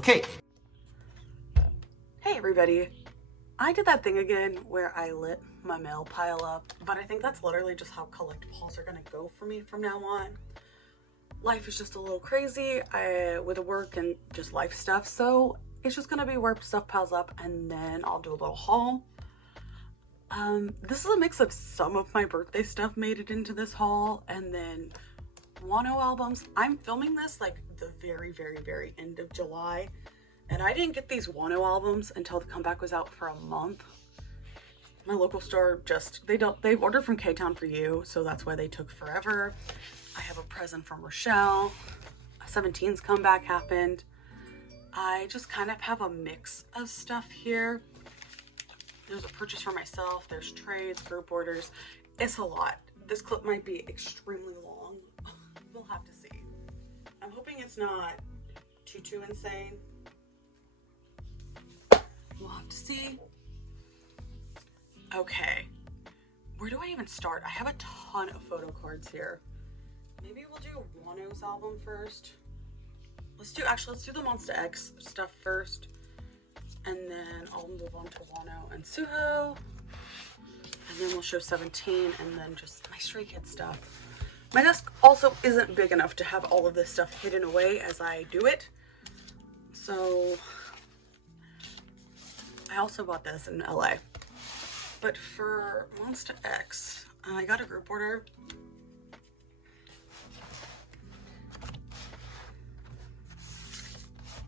Okay. Hey everybody. I did that thing again where I lit my mail pile up, but I think that's literally just how collectibles are gonna go for me from now on. Life is just a little crazy with the work and just life stuff, so it's just gonna be where stuff piles up and then I'll do a little haul. This is a mix of some of my birthday stuff made it into this haul and then wonho albums. I'm filming this like the very end of July, and I didn't get these wonho albums until the comeback was out for a month. My local store they ordered from K-Town for You, so that's why they took forever. I have a present from Rochelle. 17's comeback happened. I just kind of have a mix of stuff here. There's a purchase for myself, there's trades, group orders. It's a lot. This clip might be extremely long. We'll have to see. I'm hoping it's not too insane. We'll have to see. Okay, where do I even start? I have a ton of photo cards here. Maybe we'll do wonho's album first. Let's do the Monsta X stuff first, and then I'll move on to wonho and Suho, and then we'll show 17, and then just my Stray Kids stuff. My desk also isn't big enough to have all of this stuff hidden away as I do it, so I also bought this in LA. But for Monsta X, I got a group order.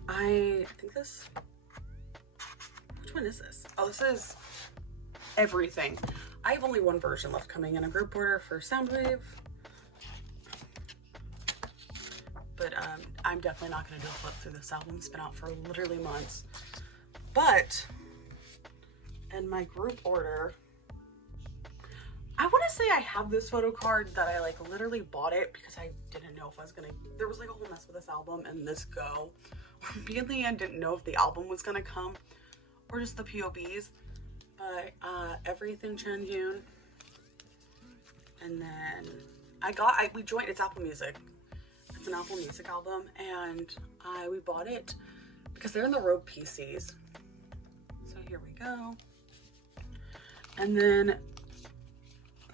I think which one is this? Oh, this is everything. I have only one version left coming in a group order for Soundwave. But I'm definitely not going to do a flip through this album. It's been out for literally months. But in my group order, I want to say I have this photo card that I like literally bought it because I didn't know if I was going to, there was like a whole mess with this album and this go. Me and Leanne didn't know if the album was going to come or just the POBs. But Everything Changyun. And then we joined, it's Apple Music. It's an Apple Music album, and we bought it because they're in the Rogue PCs. So here we go. And then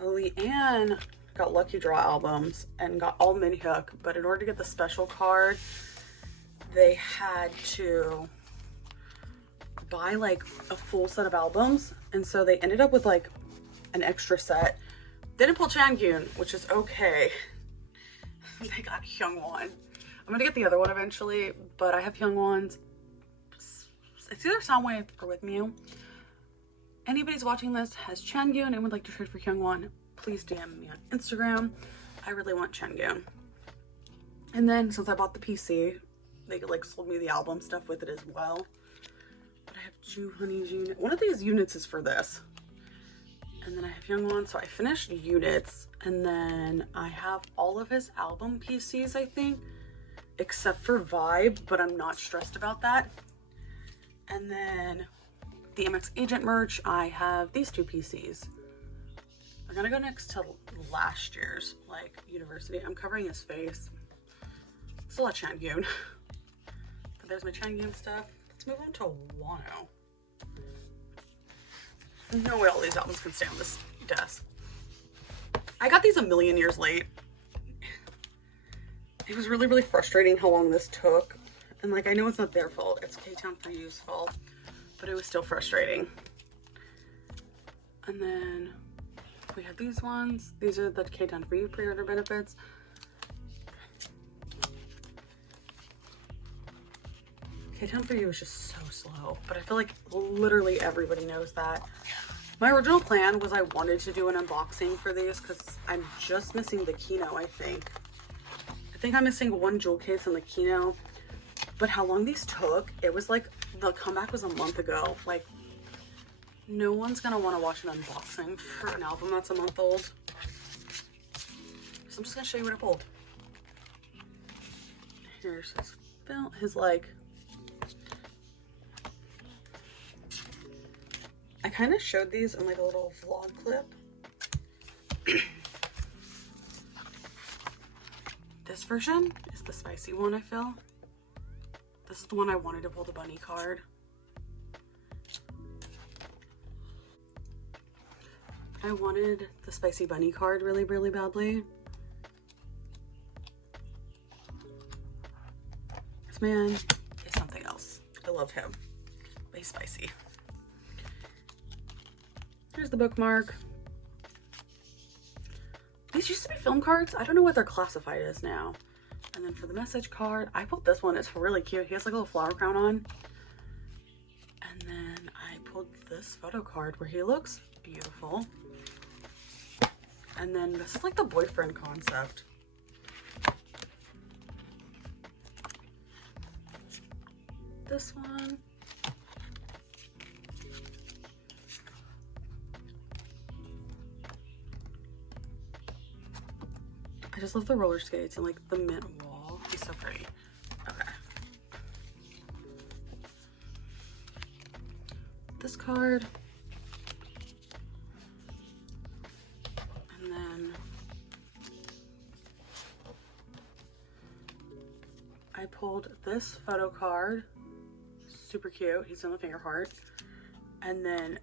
Leanne got Lucky Draw albums and got all mini hook, but in order to get the special card, they had to buy like a full set of albums, and so they ended up with like an extra set. Didn't pull Changyun, which is okay. They got Hyungwon. I'm gonna get the other one eventually, but I have Hyungwon's. It's either Soundwave or With Mew. Anybody's watching this has Changyun and would like to trade for Hyungwon, please DM me on Instagram. I really want Changyun. And then since I bought the PC, they like sold me the album stuff with it as well. But I have Ju Honey's unit. One of these units is for this. And then I have Hyungwon, so I finished units, and then I have all of his album PCs, I think, except for Vibe, but I'm not stressed about that. And then the MX Agent merch, I have these two PCs. I'm gonna go next to last year's, like, university. I'm covering his face. It's a lot of Changyun. But there's my Changyun stuff. Let's move on to wonho. No way all these albums can stay on this desk. I got these a million years late. It was really frustrating how long this took. And like, I know it's not their fault, it's K-Town for You's fault, but it was still frustrating. And then we have these ones. These are the K-Town for You pre-order benefits. K-Town for You is just so slow, but I feel like literally everybody knows that. My original plan was I wanted to do an unboxing for these because I'm just missing the Kino, I think. I think I'm missing one jewel case and the Kino, but how long these took, it was like the comeback was a month ago. Like, no one's gonna want to watch an unboxing for an album that's a month old. So I'm just gonna show you what I pulled. Here's his like, I kind of showed these in like a little vlog clip. This version is the spicy one, I feel. This is the one I wanted to pull the bunny card. I wanted the spicy bunny card really, really badly. This man is something else. I love him, but he's spicy. Here's the bookmark. These used to be film cards. I don't know what they're classified as now. And then for the message card, I pulled this one. It's really cute. He has like a little flower crown on. And then I pulled this photo card where he looks beautiful. And then this is like the boyfriend concept. This one. I just love the roller skates and like the mint wall. He's so pretty. Okay. This card. And then I pulled this photo card. Super cute. He's in the finger heart. And then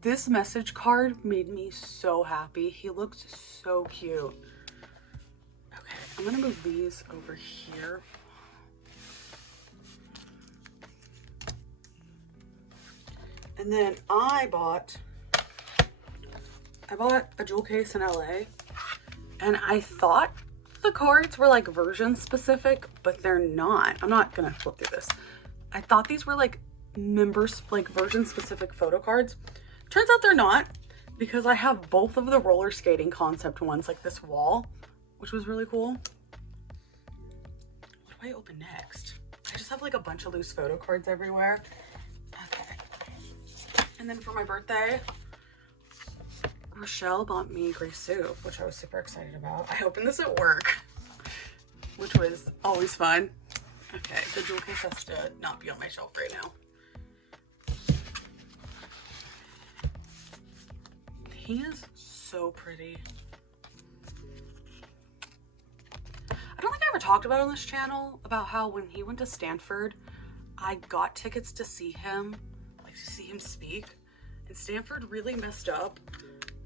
this message card made me so happy. He looks so cute. Okay, I'm gonna move these over here. And then I bought a jewel case in LA, and I thought the cards were like version specific, but they're not. I'm not gonna flip through this. I thought these were like members, like version specific photo cards. Turns out they're not, because I have both of the roller skating concept ones, like this wall, which was really cool. What do I open next? I just have like a bunch of loose photo cards everywhere. Okay. And then for my birthday, Rochelle bought me gray soup, which I was super excited about. I opened this at work, which was always fun. Okay, the jewel case has to not be on my shelf right now. He is so pretty. I don't think I ever talked about on this channel about how when he went to Stanford, I got tickets to see him, like to see him speak. And Stanford really messed up,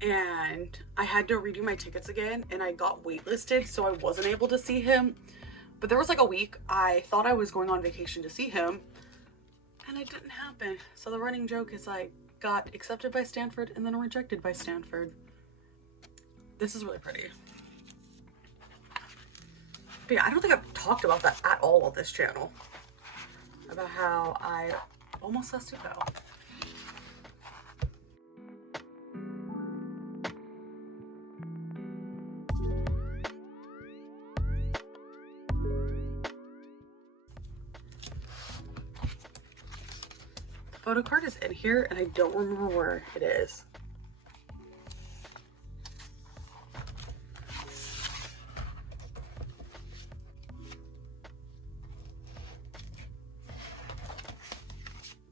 and I had to redo my tickets again, and I got waitlisted, so I wasn't able to see him. But there was like a week I thought I was going on vacation to see him, and it didn't happen. So the running joke is I got accepted by Stanford and then rejected by Stanford. This is really pretty. But yeah, I don't think I've talked about that at all on this channel. About how I almost lost it though. Photo card is in here and I don't remember where it is.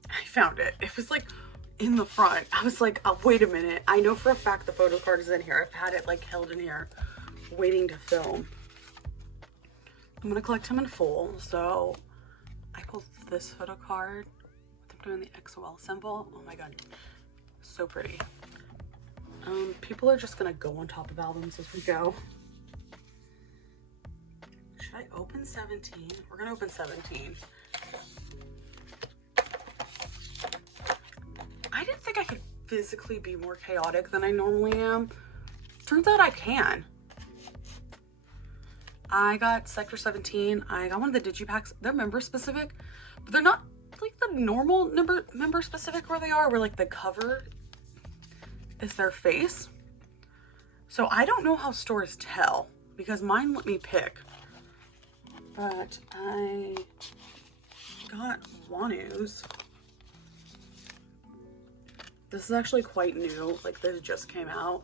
I found it. It was like in the front. I was like, oh, wait a minute. I know for a fact the photo card is in here. I've had it like held in here waiting to film. I'm gonna collect him in full. So I pulled this photo card. Doing the XOL symbol. Oh my god, so pretty. People are just gonna go on top of albums as we go. Should I open 17? We're gonna open 17. I didn't think I could physically be more chaotic than I normally am. Turns out I can. I got Sector 17. I got one of the digipacks. They're member specific, but they're not like the normal member specific where they are, where like the cover is their face. So I don't know how stores tell, because mine let me pick. But I got wonhos. This is actually quite new, like this just came out.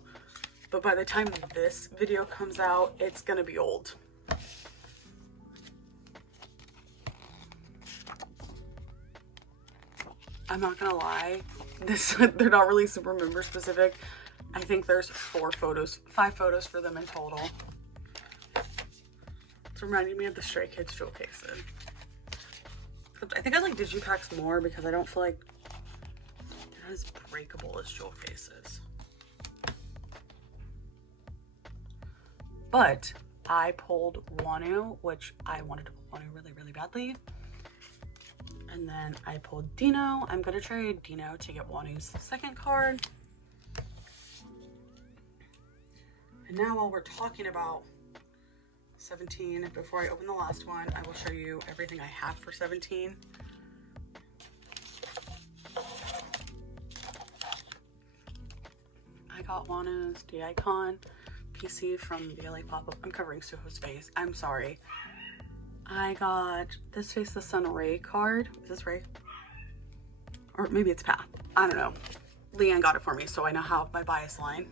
But by the time this video comes out, it's gonna be old. I'm not gonna lie, they're not really super member specific. I think there's 5 photos for them in total. It's reminding me of the Stray Kids jewel cases. think I like digipacks more because I don't feel like they're as breakable as jewel cases. But I pulled Wonho, which I wanted to pull Wonho really, really badly. And then I pulled Dino. I'm gonna trade Dino to get Wonho's second card. And now while we're talking about 17, before I open the last one, I will show you everything I have for 17. I got Wonho's D-Icon PC from the LA Pop-Up. I'm covering Suho's face. I'm sorry. I got this Face the Sun Ray card. Is this Ray? Or maybe it's Path. I don't know. Leanne got it for me, so I now have my bias line.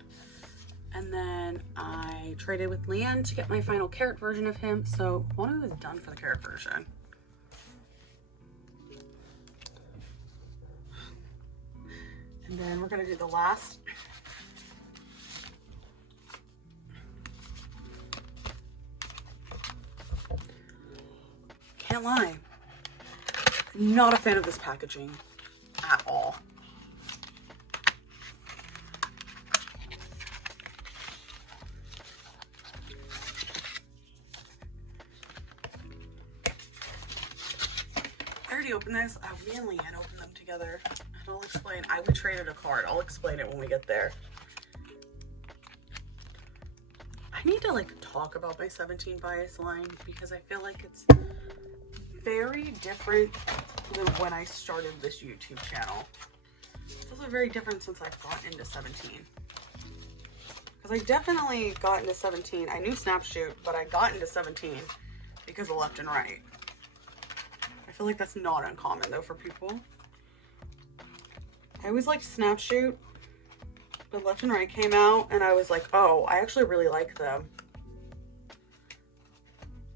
And then I traded with Leanne to get my final carrot version of him. So Wonho is done for the carrot version. And then we're gonna do the last. Can't lie, not a fan of this packaging at all. I already opened this. Me and Leanne opened them together. And I'll explain. We traded a card. I'll explain it when we get there. I need to like talk about my 17 bias line because I feel like it's very different than when I started this YouTube channel. It's also very different since I've gotten into 17. Because I definitely got into 17. I knew Snapshoot, but I got into 17 because of left and right. I feel like that's not uncommon though for people. I always liked Snapshoot, but left and right came out and I was like, oh, I actually really like them.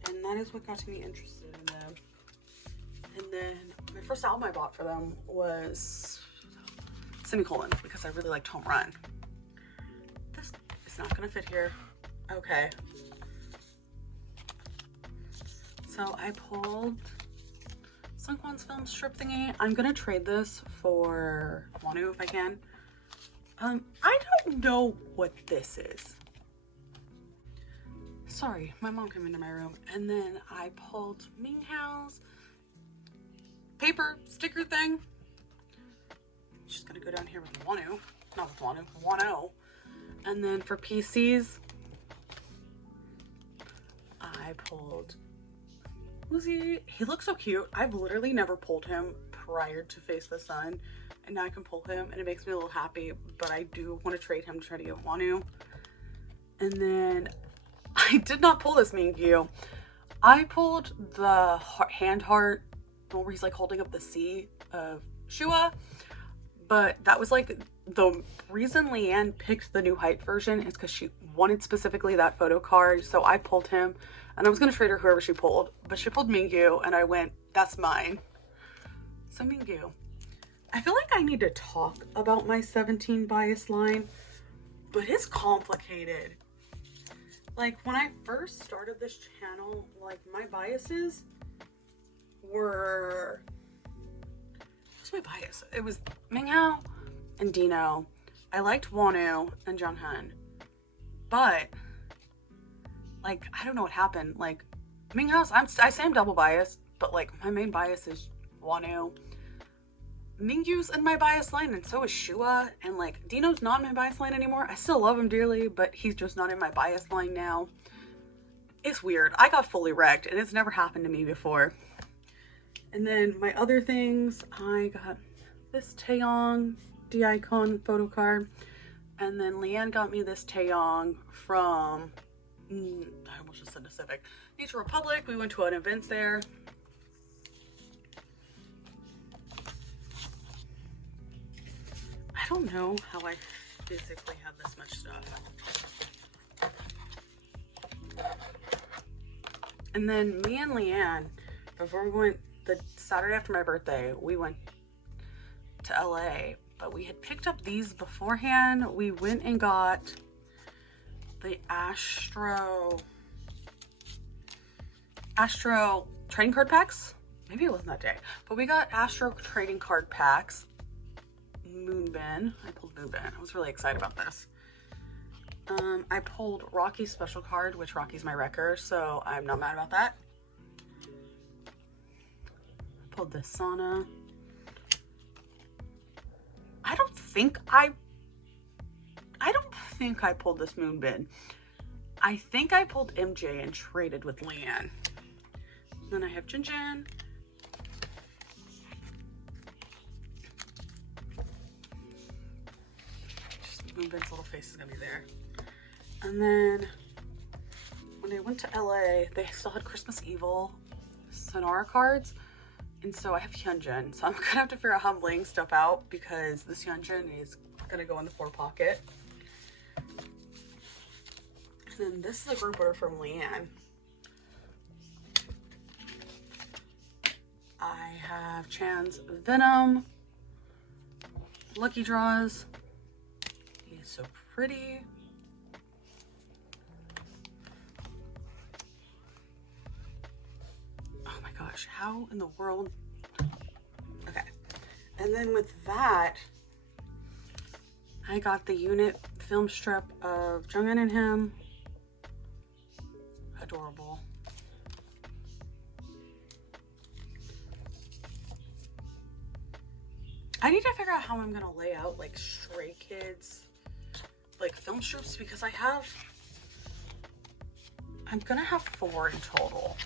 And that is what got me interested in them. And then my first album I bought for them was Semicolon because I really liked Home Run. This is not gonna fit here. Okay. So I pulled Sungkwan's film strip thingy. I'm gonna trade this for Wonho if I can. I don't know what this is. Sorry, my mom came into my room. And then I pulled Minghao's paper sticker thing. Just gonna go down here with Wonho. Not with Wonho, Wonho. And then for PCs, I pulled Uzi. He looks so cute. I've literally never pulled him prior to Face the Sun. And now I can pull him and it makes me a little happy. But I do want to trade him to try to get Wonho. And then I did not pull this Mingyu. I pulled the hand heart where he's like holding up the C of Shua, but that was like the reason Leanne picked the new height version is because she wanted specifically that photo card. So I pulled him and I was going to trade her whoever she pulled, but she pulled Mingyu and I went, that's mine. So Mingyu. I feel like I need to talk about my 17 bias line, but it's complicated. Like when I first started this channel, like my biases were, what's my bias? It was Minghao and Dino. I liked Wonho and Junghyun, but like, I don't know what happened. Like Minghao's, I say I'm double biased, but like my main bias is Wonho. Mingyu's in my bias line and so is Shua, and like Dino's not in my bias line anymore. I still love him dearly, but he's just not in my bias line now. It's weird. I got fully wrecked and it's never happened to me before. And then my other things, I got this Taeyong D-Icon photo card, and then Leanne got me this Taeyong from, I almost just said Pacific, Nature Republic. We went to an event there. I don't know how I physically have this much stuff. And then me and Leanne, before we went, the Saturday after my birthday, we went to LA, but we had picked up these beforehand. We went and got the Astro trading card packs. maybe it wasn't that day, but we got Astro trading card packs. Moonbin. I pulled Moonbin. I was really excited about this. I pulled Rocky's special card, which Rocky's my wrecker, so I'm not mad about that. I pulled this Sauna. I don't think I pulled this Moonbin. I think I pulled MJ and traded with Leanne. Then I have Jin Jin. Just Moonbin's little face is gonna be there. And then when I went to LA, they still had Christmas Evil Sonara cards. And so I have Hyunjin. So I'm gonna have to figure out how I'm laying stuff out because this Hyunjin is gonna go in the 4 pocket. And then this is a group order from Leanne. I have Chan's Venom, Lucky Draws. He is so pretty. Oh my gosh, how in the world? Okay. And then with that, I got the unit film strip of Jungin and him. Adorable. I need to figure out how I'm gonna lay out like Stray Kids like film strips because I'm gonna have 4 in total.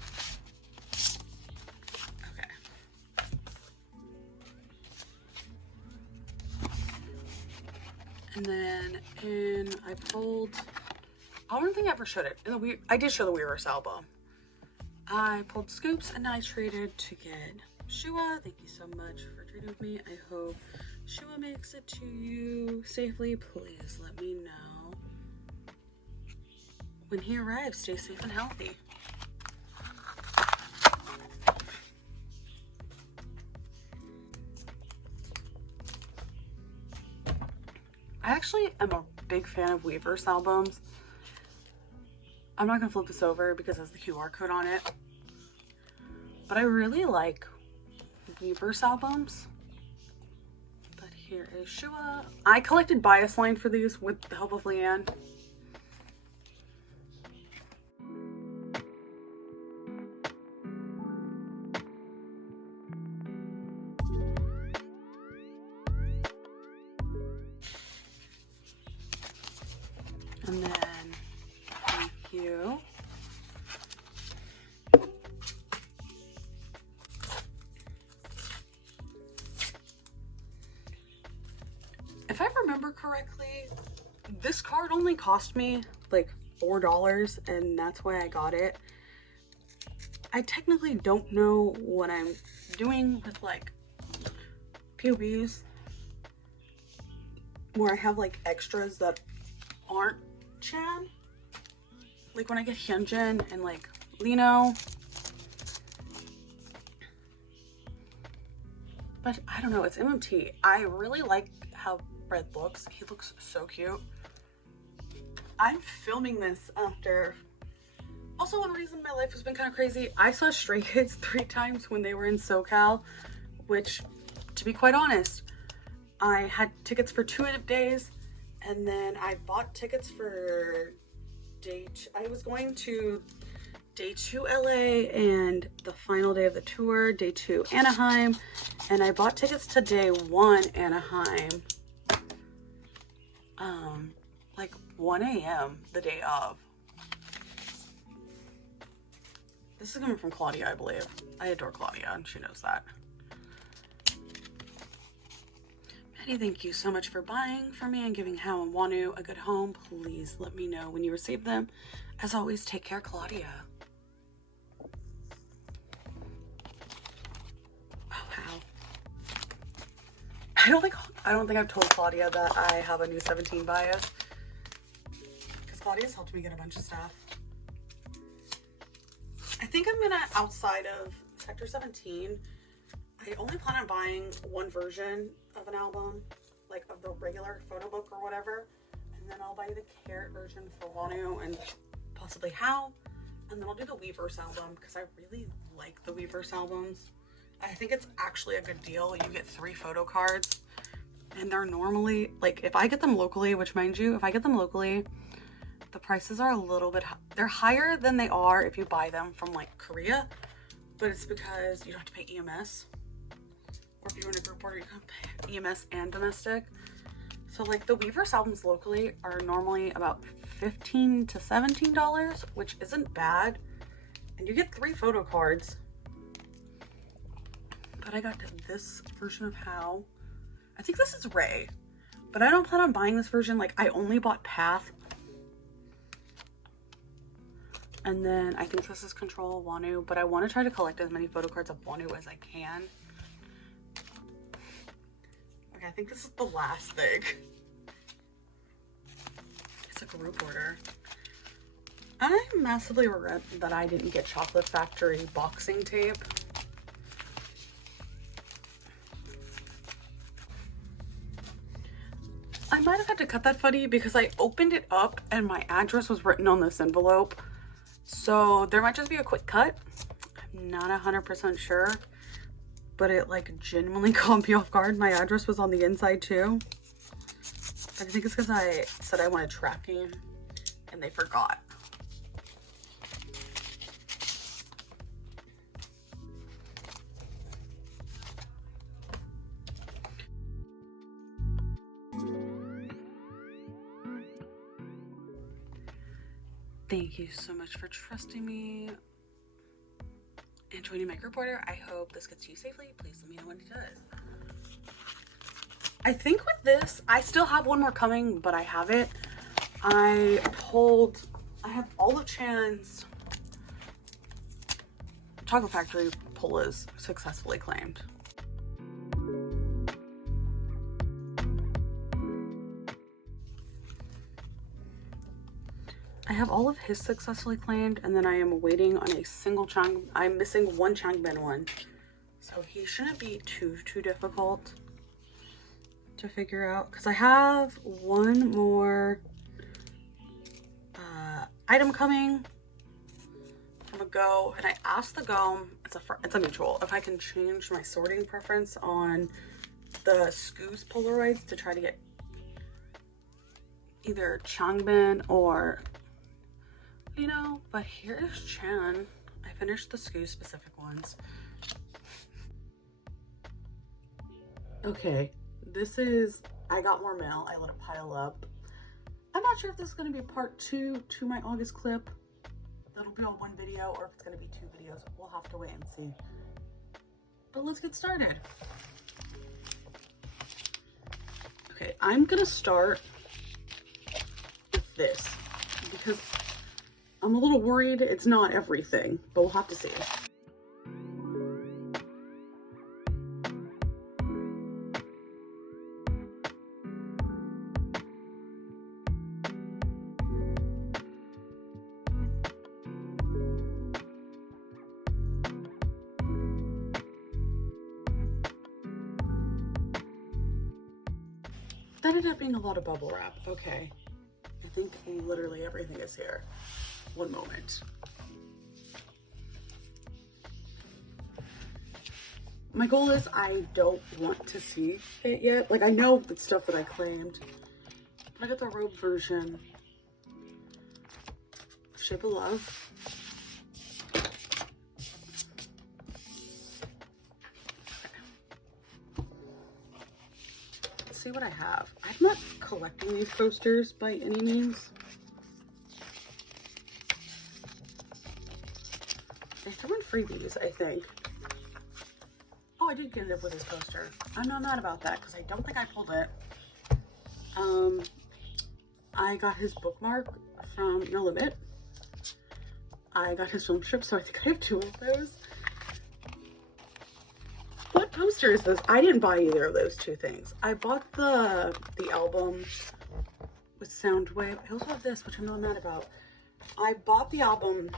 Okay. And then I pulled, I don't think I ever showed it. I did show the Weavers album. I pulled Scoops and I traded to get Shua. Thank you so much for trading with me. I hope Shua makes it to you safely. Please let me know when he arrives. Stay safe and healthy. I actually am a big fan of Weavers albums. I'm not gonna flip this over because it has the QR code on it, but I really like Weavers albums. But here is Shua. I collected bias line for these with the help of Leanne. And then, thank you. If I remember correctly, this card only cost me like $4 and that's why I got it. I technically don't know what I'm doing with like POBs where I have like extras that aren't Chan. Like when I get Hyunjin and like Lino. But I don't know, it's MMT. I really like how Red looks. He looks so cute. I'm filming this after. Also, one reason my life has been kind of crazy, I saw Stray Kids 3 times when they were in SoCal, which, to be quite honest, I had tickets for 2 days, and then I bought tickets for day 2. I was going to day 2 LA and the final day of the tour, day 2 Anaheim, and I bought tickets to day 1 Anaheim, like 1 a.m. the day of. This is coming from Claudia, I believe. I adore Claudia, and she knows that. Maddie, thank you so much for buying for me and giving How and Wonho a good home. Please let me know when you receive them. As always, take care, Claudia. Oh, wow. I don't think I've told Claudia that I have a new 17 bias. Because Claudia's helped me get a bunch of stuff. I think I'm gonna, outside of Sector 17, I only plan on buying one version of an album, like of the regular photo book or whatever, and then I'll buy the carrot version for Wonho and possibly How, and then I'll do the Weavers album because I really like the Weavers albums. I think it's actually a good deal. You get 3 photo cards, and they're normally, like, if I get them locally, which mind you, if I get them locally, the prices are a little bit, they're higher than they are if you buy them from like Korea, but it's because you don't have to pay EMS. Or if you're in a group order, you can pay EMS and domestic. So like the Weverse albums locally are normally about $15 to $17, which isn't bad. And you get 3 photo cards. But I got this version of How. I think this is Ray, but I don't plan on buying this version. Like, I only bought Path. And then I think this is Control Wonho, but I want to try to collect as many photo cards of Wonho as I can. Okay, I think this is the last thing. It's a group order. I massively regret that I didn't get Chocolate Factory boxing tape. I might have had to cut that footy because I opened it up and my address was written on this envelope. So there might just be a quick cut. I'm not 100% sure, but it like genuinely caught me off guard. My address was on the inside too. I think it's because I said I wanted tracking and they forgot. Thank you so much for trusting me and joining my group order. I hope this gets to you safely. Please let me know when it does. I think with this, I still have one more coming, but I have it. I have all of Chan's Chocolate Factory pullers successfully claimed. I have all of his successfully claimed, and then I am waiting on a single Chang. I'm missing one Changbin one, so he shouldn't be too difficult to figure out. Because I have one more item coming from a Go, and I asked the Go. It's a mutual. If I can change my sorting preference on the Scoos Polaroids to try to get either Changbin or, you know, but here is Chan. I finished the Scoos specific ones. Okay, this is, I got more mail. I let it pile up. I'm not sure if this is going to be part 2 to my August clip. That'll be all one video, or if it's going to be 2 videos. We'll have to wait and see. But let's get started. Okay, I'm going to start with this because I'm a little worried it's not everything, but we'll have to see. That ended up being a lot of bubble wrap. Okay, I think literally everything is here. One moment. My goal is I don't want to see it yet. Like, I know the stuff that I claimed. I got the robe version of Shape of Love. Let's see what I have. I'm not collecting these posters by any means. They threw in freebies, I think. Oh, I did get it with his poster. I'm not mad about that because I don't think I pulled it. I got his bookmark from No Limit. I got his film strip, so I think I have 2 of those. What poster is this? I didn't buy either of those 2 things. I bought the album with Soundwave. I also have this, which I'm not mad about. I bought the album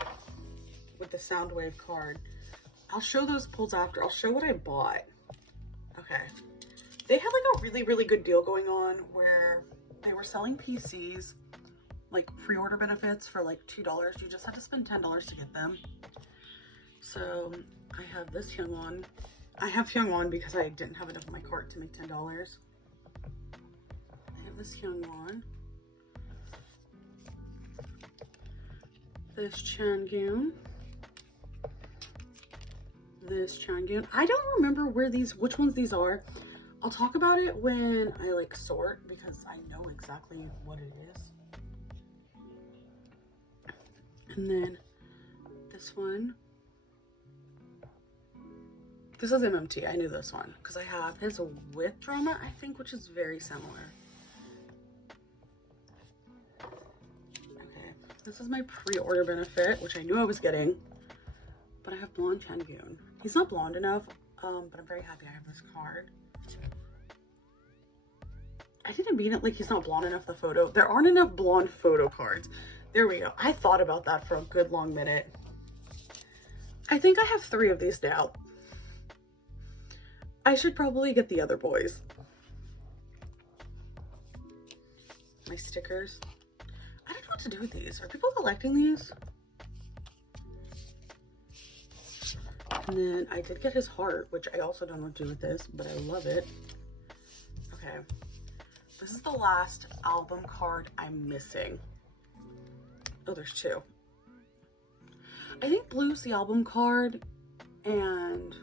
with the Soundwave card. I'll show those pulls after. I'll show what I bought. Okay. They had like a really good deal going on where they were selling PCs, like pre-order benefits for like $2. You just had to spend $10 to get them. So I have this young one. I have Hyungwon because I didn't have enough in my cart to make $10. I have this Hyungwon. This Changyun. This Changyun. I don't remember which ones these are. I'll talk about it when I like sort because I know exactly what it is. And then this one. This is MMT. I knew this one because I have his with drama, I think, which is very similar. Okay, this is my pre-order benefit, which I knew I was getting, but I have blonde Changyun. He's not blonde enough, but I'm very happy I have this card. I didn't mean it like he's not blonde enough, the photo. There aren't enough blonde photo cards. There we go. I thought about that for a good long minute. I think I have 3 of these now. I should probably get the other boys. My stickers. I don't know what to do with these. Are people collecting these? And then I did get his heart, which I also don't know what to do with this, but I love it. Okay. This is the last album card I'm missing. Oh, there's 2. I think blue's the album card, and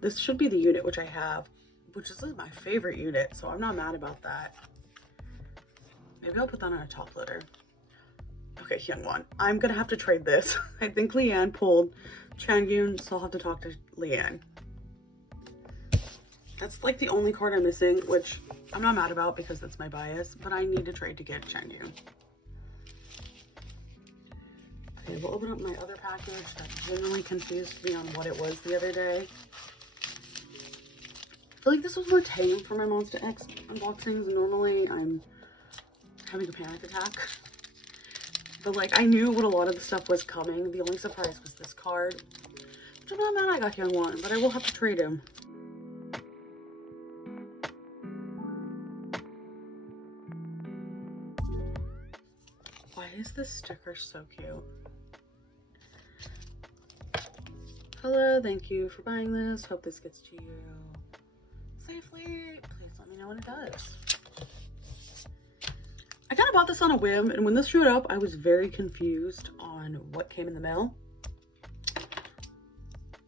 this should be the unit, which I have, which is my favorite unit, so I'm not mad about that. Maybe I'll put that on a top loader. Okay, Hyungwon. I'm gonna have to trade this. I think Leanne pulled Changyun, so I'll have to talk to Leanne. That's like the only card I'm missing, which I'm not mad about because that's my bias, but I need to trade to get Changyun. Okay, we'll open up my other package that genuinely confused me on what it was the other day. I feel like this was more tame for my Monster X unboxings. Normally I'm having a panic attack. But like, I knew what a lot of the stuff was coming. The only surprise was this card. Which I'm not mad I got Hyungwon, but I will have to trade him. Why is this sticker so cute? Hello, thank you for buying this. Hope this gets to you safely. Please let me know when it does. I kind of bought this on a whim, and when this showed up, I was very confused on what came in the mail.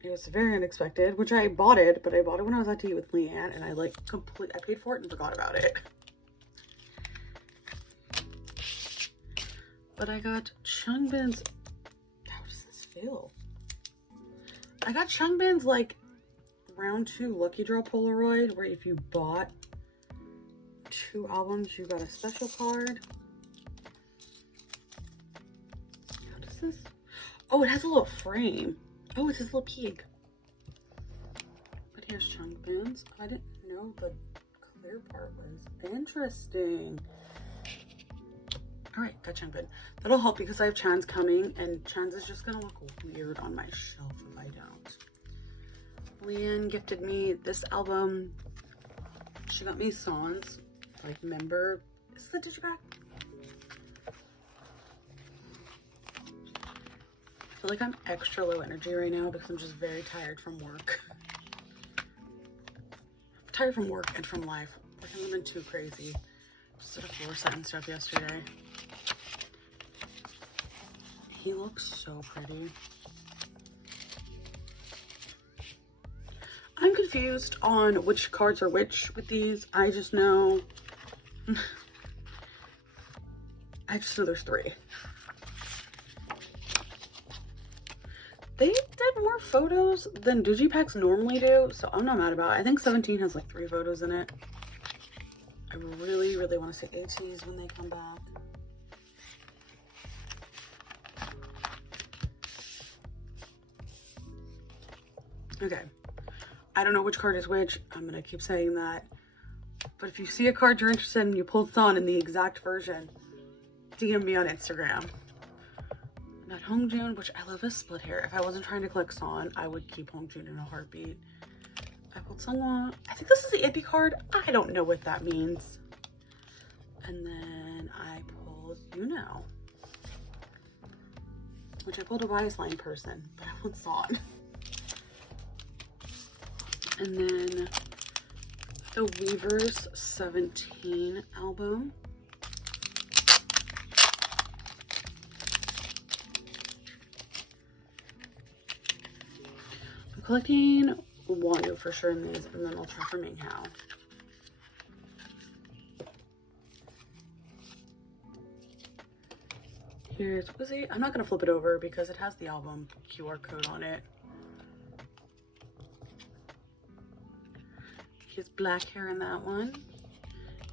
It was very unexpected, which I bought it, but I bought it when I was out to eat with Leanne, and I paid for it and forgot about it. But I got Changbin's. How does this feel? I got Changbin's like round 2 Lucky Draw Polaroid, where if you bought 2 albums, you got a special card. How does this? Oh, it has a little frame. Oh, it's his little pig. But here's Changbin's. I didn't know the clear part was interesting. All right, got Changbin. That'll help because I have Chan's coming, and Chan's is just gonna look weird on my shelf if I don't. Leanne gifted me this album. She got me songs, like member. Is this the digipack? I feel like I'm extra low energy right now because I'm just very tired from work. I'm tired from work and from life. I haven't been too crazy. Just did a floor set and stuff yesterday. He looks so pretty. I'm confused on which cards are which with these. I just know there's 3. They did more photos than digipacks normally do, so I'm not mad about it. I think 17 has like 3 photos in it. I really, really want to see ateez when they come back. Okay, I don't know which card is which. I'm gonna keep saying that. But if you see a card you're interested in, you pull this on in the exact version, DM me on Instagram. I got Hongjun, which I love his split hair. If I wasn't trying to collect Son, I would keep Hongjun in a heartbeat. I pulled Sungwon. I think this is the Ippy card. I don't know what that means. And then I pulled Yuno, which I pulled a Bias Line person, but I want Son. And then the Weavers 17 album. I'm collecting wonho for sure in these, and then I'll try for wonho. Here's Wizzy. I'm not going to flip it over because it has the album QR code on it. He has black hair in that one.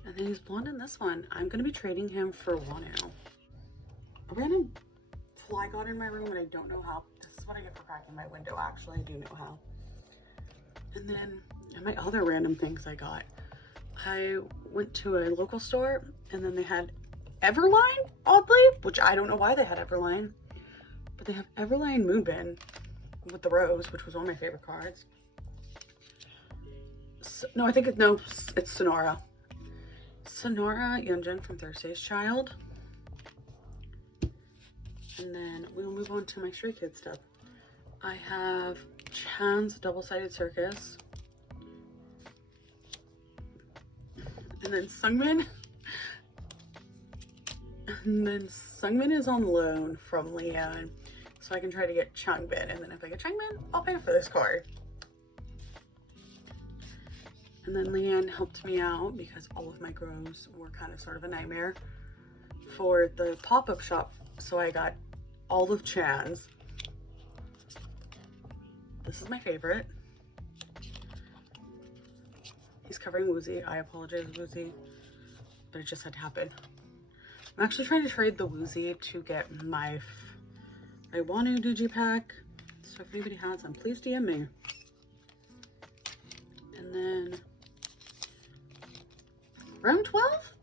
And then he's blonde in this one. I'm going to be trading him for wonho. A random fly got in my room and I don't know how. This is what I get for cracking my window. Actually, I do know how. And then my other random things I got. I went to a local store and then they had Everline, oddly, which I don't know why they had Everline, but they have Everline Moonbin with the rose, which was one of my favorite cards. So, no, I think it's Sonora. Sonora Yunjin from Thursday's Child. And then we'll move on to my Stray Kids stuff. I have Chan's Double-Sided Circus. And then Sungmin. And then Sungmin is on loan from Leanne, so I can try to get Changbin. And then if I get Changbin, I'll pay for this card. And then Leanne helped me out because all of my grows were kind of sort of a nightmare for the pop-up shop. So I got all of Chan's. This is my favorite. He's covering Woozy. I apologize, Woozy, but it just had to happen. I'm actually trying to trade the Woozy to get my wonho digipack. So if anybody has them, please DM me. And then round 12?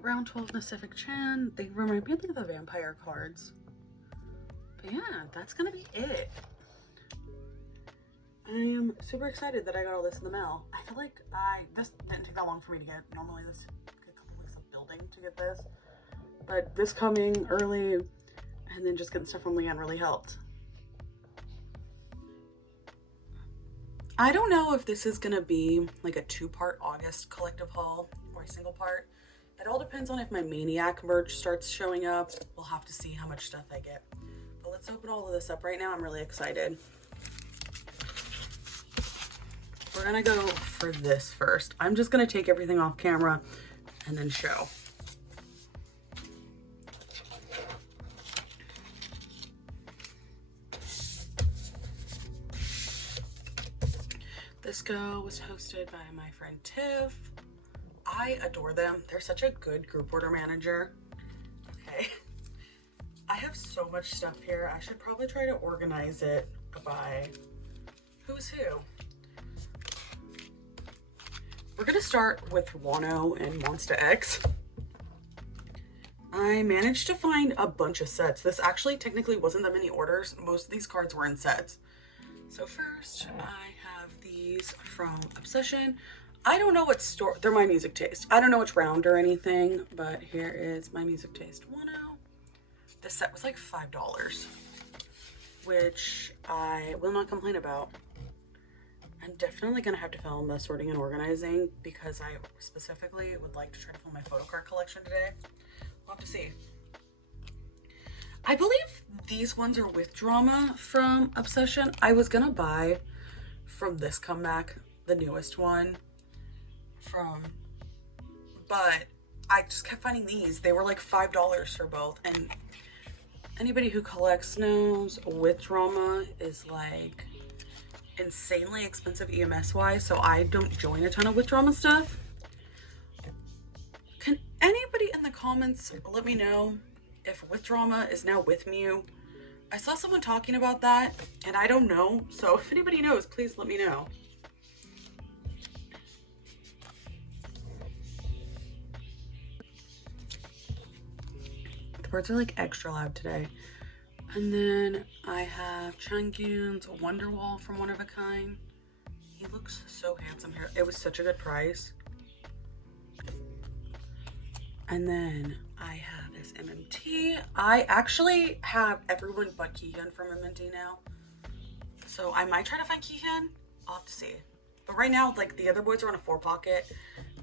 Round 12 Pacific Chan. They remind me of the vampire cards. But yeah, that's gonna be it. I am super excited that I got all this in the mail. I feel like this didn't take that long for me to get. Normally this takes a couple weeks of building to get this. But this coming early and then just getting stuff from Leanne really helped. I don't know if this is gonna be like a 2-part August collective haul or a single part. It all depends on if my Maniac merch starts showing up. We'll have to see how much stuff I get. But let's open all of this up right now. I'm really excited. We're gonna go for this first. I'm just gonna take everything off camera and then show. This go was hosted by my friend Tiff. I adore them. They're such a good group order manager. Okay. I have so much stuff here. I should probably try to organize it by who's who. We're gonna start with Wonho and Monsta X. I managed to find a bunch of sets. This actually technically wasn't that many orders. Most of these cards were in sets. So first, I have these from Obsession. I don't know what store, they're my music taste. I don't know which round or anything, but here is my music taste Wonho. This set was like $5, which I will not complain about. I'm definitely gonna have to film the sorting and organizing because I specifically would like to try to film my photo card collection today. We'll have to see. I believe these ones are with drama from Obsession. I was gonna buy from this comeback, the newest one but I just kept finding these. They were like $5 for both, and anybody who collects knows with drama is like insanely expensive EMS wise, so I don't join a ton of with drama stuff. Can anybody in the comments let me know if with drama is now with Mew? I saw someone talking about that and I don't know, so if anybody knows, please let me know. The birds are like extra loud today. And then I have Changyun's Wonderwall from One of a Kind. He looks so handsome here. It was such a good price. And then I have this MMT. I actually have everyone but Kihyun from MMT now. So I might try to find Kihyun. I'll have to see. But right now, like, the other boys are on a 4 pocket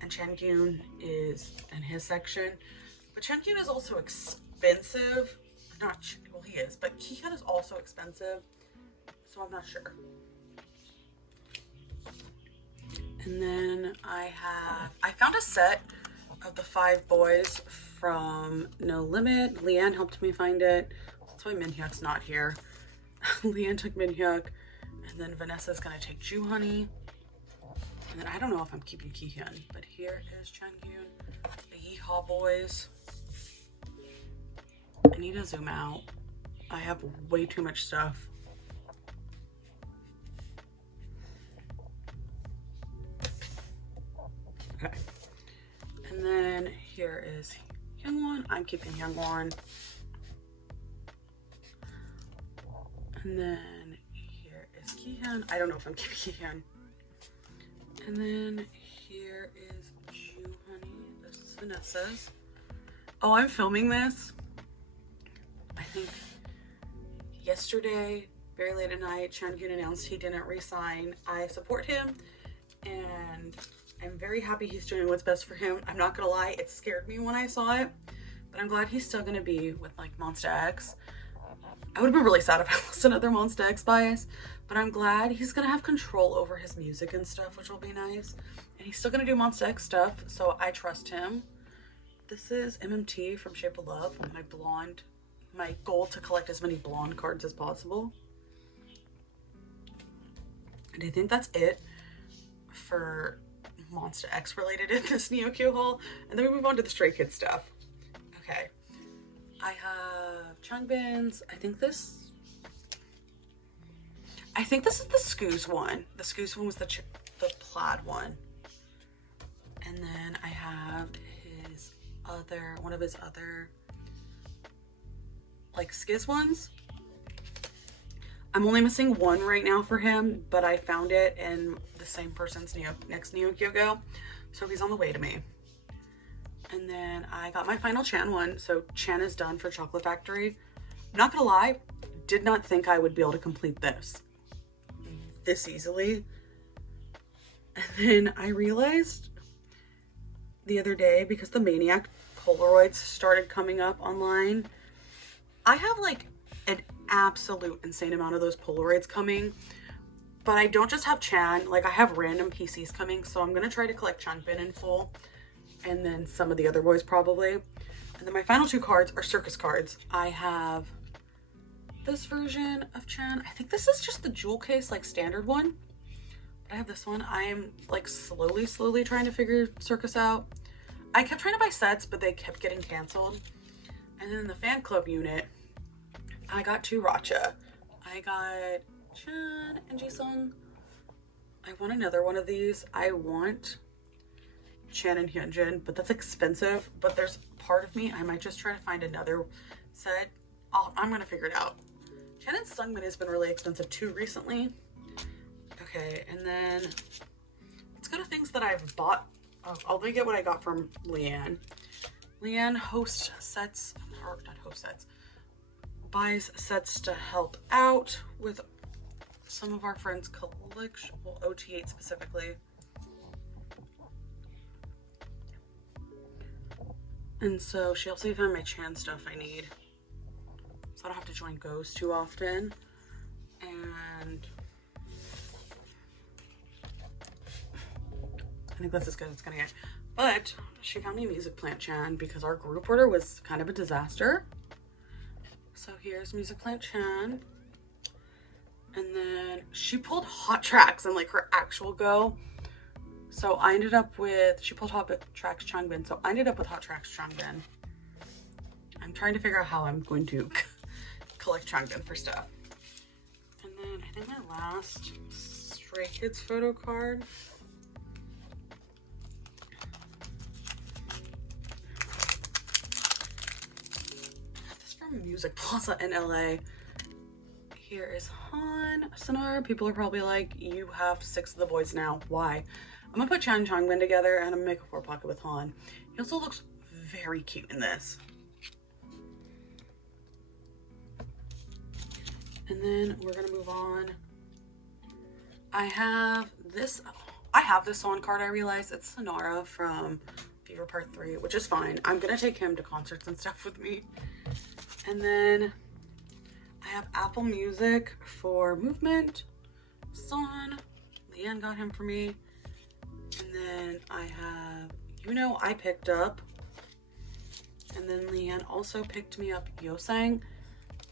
and Changyun is in his section. But Changyun is also expensive. Well, he is, but Kihyun is also expensive. So I'm not sure. And then I found a set of the 5 boys from No Limit. Leanne helped me find it. That's why Minhyuk's not here. Leanne took Minhyuk, and then Vanessa's gonna take Ju Honey. And then I don't know if I'm keeping Kihyun, but here is Changyun, the Yeehaw boys. I need to zoom out. I have way too much stuff. Okay. And then here is Youngwon. I'm keeping Youngwon. And then here is Kihyun. I don't know if I'm keeping Kihyun. And then here is Ju Honey. This is Vanessa's. Oh, I'm filming this. I think yesterday, very late at night, Changyun announced he didn't resign. I support him, and I'm very happy he's doing what's best for him. I'm not gonna lie, it scared me when I saw it, but I'm glad he's still gonna be with like Monsta X. I would have been really sad if I lost another Monsta X bias, but I'm glad he's gonna have control over his music and stuff, which will be nice. And he's still gonna do Monsta X stuff, so I trust him. This is MMT from Shape of Love, my goal to collect as many blonde cards as possible. And I think that's it for Monsta X related in this Neokyo haul. And then we move on to the Stray Kids stuff. Okay. I have Changbin's. I think this is the Scoos one. The Scoos one was the plaid one. And then I have one of his other like Skiz ones. I'm only missing one right now for him, but I found it in the same person's next Neokyo go, so he's on the way to me. And then I got my final Chan one, so Chan is done for Chocolate Factory. I'm not gonna lie, did not think I would be able to complete this easily. And then I realized the other day, because the Maniac Polaroids started coming up online, I have like an absolute insane amount of those Polaroids coming, but I don't just have Chan, like I have random PCs coming, so I'm gonna try to collect Changbin in full, and then some of the other boys probably. And then my final 2 cards are circus cards. I have this version of Chan. I think this is just the jewel case, like standard one. But I have this one. I am like slowly trying to figure circus out. I kept trying to buy sets, but they kept getting canceled. And then in the fan club unit, I got 2 Racha. I got Chan and Jisung. I want another one of these. I want Chan and Hyunjin, but that's expensive. But there's part of me, I might just try to find another set. I'm gonna figure it out. Chan and Sungmin has been really expensive too recently. Okay, and then let's go to things that I've bought. I'll let me get what I got from Leanne. Leanne buys sets to help out with some of our friends' collection, well, OT8 specifically. And so she helps me find my Chan stuff I need, so I don't have to join Goes too often. And I think that's as good as it's gonna get. But she found me Music Plant Chan because our group order was kind of a disaster. So here's Music Plant Chan. And then she pulled Hot Tracks and like her actual go. So I ended up with, she pulled Hot Tracks Changbin. So I ended up with Hot Tracks Changbin. I'm trying to figure out how I'm going to collect Changbin for stuff. And then I think my last Stray Kids photo card. Music Plaza in LA. Here is Han Sonar. People are probably like, you have 6 of the boys now. Why? I'm gonna put Chan and Changbin together and I'm gonna make a 4 pocket with Han. He also looks very cute in this. And then we're gonna move on. I have this. I have this on card, I realize. It's Sonara from Fever Part 3, which is fine. I'm gonna take him to concerts and stuff with me. And then I have Apple Music for Movement, Son. Leanne got him for me. And then I have, I picked up. And then Leanne also picked me up Yosang.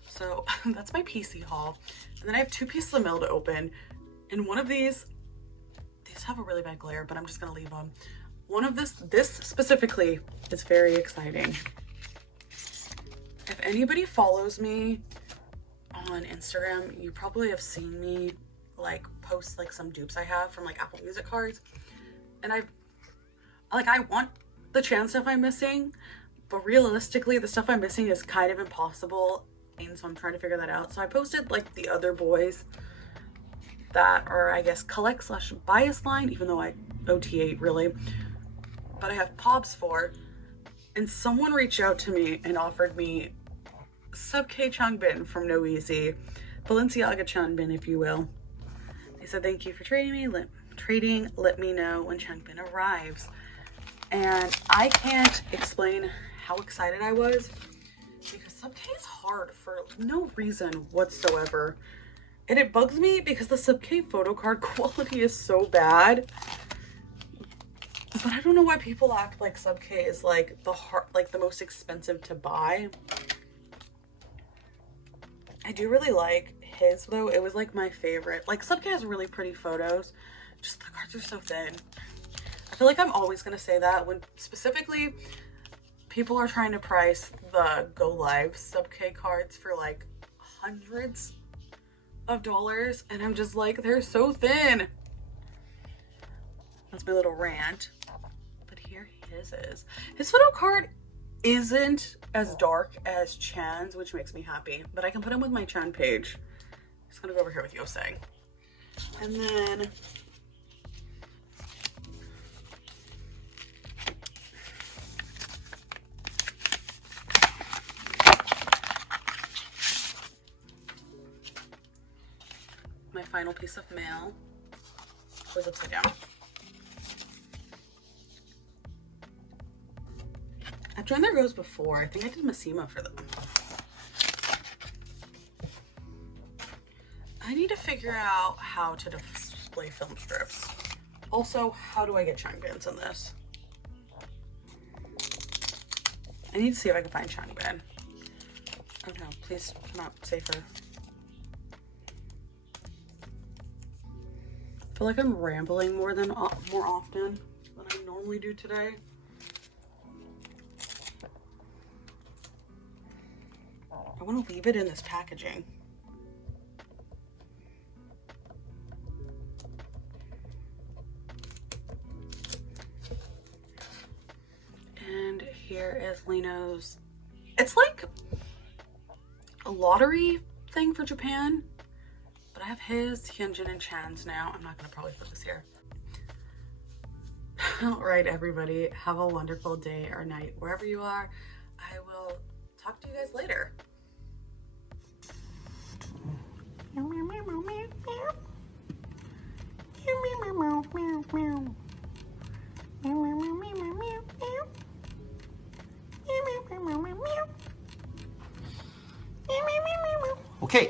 So that's my PC haul. And then I have 2 pieces of mail to open. And one of these have a really bad glare, but I'm just gonna leave them. One of this specifically is very exciting. If anybody follows me on Instagram, you probably have seen me like post like some dupes I have from like Apple Music cards. And I want the chan stuff I'm missing, but realistically the stuff I'm missing is kind of impossible. And so I'm trying to figure that out. So I posted like the other boys that are, I guess, collect/bias line, even though I OT8 really, but I have POBs for. And someone reached out to me and offered me sub K Changbin from No Easy, Balenciaga Changbin, if you will. They said, thank you for trading. Let me know when Changbin arrives. And I can't explain how excited I was, because sub K is hard for no reason whatsoever. And it bugs me because the sub K photo card quality is so bad. But I don't know why people act like sub K is like the most expensive to buy. I do really like his though. It was like my favorite. Like sub K has really pretty photos. Just the cards are so thin. I feel like I'm always gonna say that when specifically people are trying to price the Go Live sub K cards for like hundreds of dollars, and I'm just like, they're so thin. That's my little rant. But here his is. His photo card isn't as dark as Chan's, which makes me happy, but I can put him with my Chan page. Just gonna go over here with Yosang. And then my final piece of mail was upside down. I've joined their Goes before. I think I did Massima for them. I need to figure out how to display film strips. Also, how do I get Changbins in this? I need to see if I can find Changbin. Oh no, please come out safer. I feel like I'm rambling more often than I normally do today. I want to leave it in this packaging. And here is Lino's. It's like a lottery thing for Japan. But I have his, Hyunjin, and Chan's now. I'm not going to probably put this here. All right, everybody. Have a wonderful day or night wherever you are. I will talk to you guys later. Okay.